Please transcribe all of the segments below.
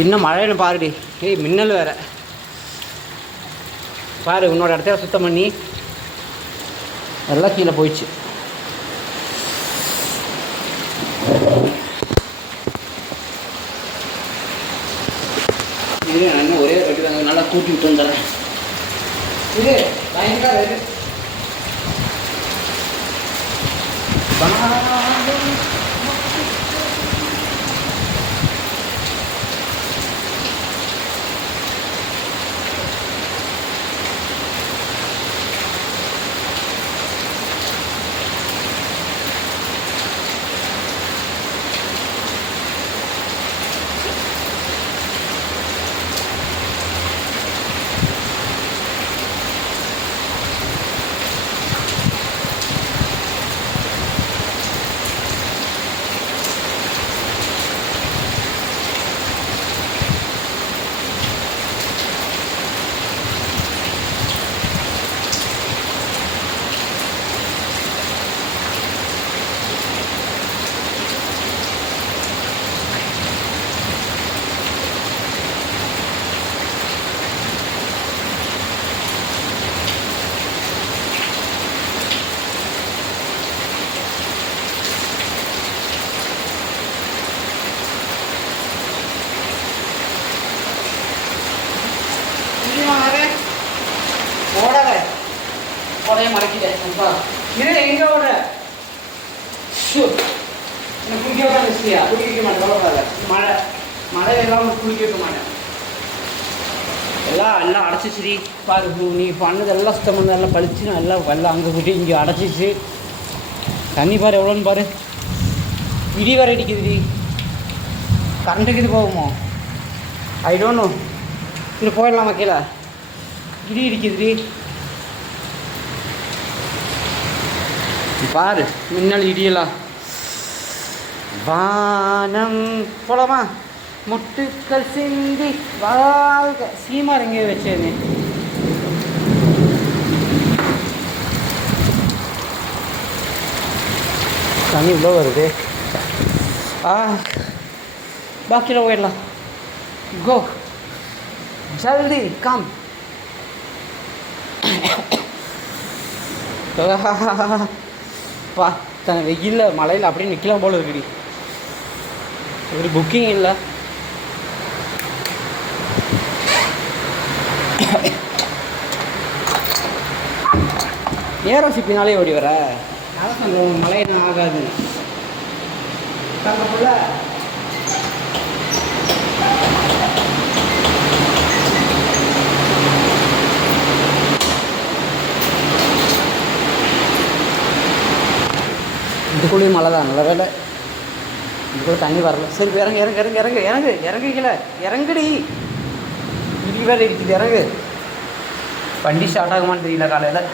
இன்னும் மழைன்னு பாருடி. ஏய் மின்னல் வேறு பாரு. உன்னோட இடத்துல சுத்தம் பண்ணி எல்லாம் கீழே போயிடுச்சு. இது நான் ஒரே கட்டி தாங்க நல்லா கூட்டி விட்டு வந்துடுறேன். இது பயங்கர இது ஓடாத உடைய மறைக்கிட்டேன். இது எங்கே ஓடுற? என்ன குளிக்க வைக்க வச்சியா? குளிக்க மாட்டேன், சொல்லக்கூடாது. மழை எல்லாம் குளிக்க வைக்க மாட்டேன். எல்லாம் அடைச்சிச்சிடி பாரு. நீ பண்ணதெல்லாம் சுத்தம் பண்ணதெல்லாம் பழிச்சுன்னு எல்லாம் அங்கே போட்டு இங்கே அடைச்சிச்சு. தண்ணி பாரு எவ்வளோன்னு பாரு. இடி வர அடிக்குதுடி. கரண்ட்டுக்கு இது போகுமோ? I don't know. இது போயிடலாமா கீழே? இடி இடிக்குதுடி பாரு. மின்னல் இடியலாம். வானம் போலாமா? முட்டுக்கள் சிந்தி வாழ்க. சீமார் எங்கேயோ வச்சேன்னு தண்ணி இவ்வளோ வருது. பாக்கியில் போயிடலாம். கோ ஜல்தி கம். பா தன வெயிலில் மழையில் அப்படியே நிற்கலாம் போல இருக்குடி. ஒரு புக்கிங் இல்லை. ஏரோசி பின்னாலே ஓடி வர. அதான் சொல்கிறேன் மழை என்ன ஆகாதுன்னு. தங்கக்குள்ள இதுக்குள்ளேயும் மழை தான். நல்ல வேலை இதுக்குள்ளே தண்ணி வரல. சரி இறங்கு இறங்கு இறங்கு இறங்கு இறங்கு இறங்குக்கல இறங்குடி. இடி வேலை இருக்குது. இறங்கு. வண்டி ஸ்டார்ட் ஆகுமான்னு தெரியல காலையில்.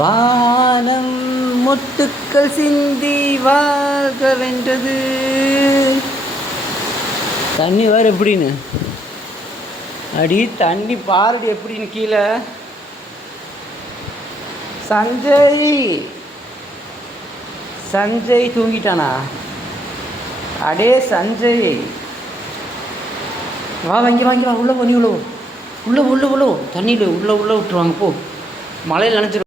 வானம் முட்டுக்கள் சிந்தி வாழ்க வென்றது. தண்ணி வேறு எப்படின்னு அடி. தண்ணி பாருடி எப்படின்னு கீழே. சஞ்சய் தூங்கிட்டானா? அடே சஞ்சய் வா. வாங்கி வா. உள்ளே போ. நீ உள்ளே போ. உள்ளே தண்ணியில் உள்ளே விட்டுருவாங்க போ. மழையில் நினச்சிரு.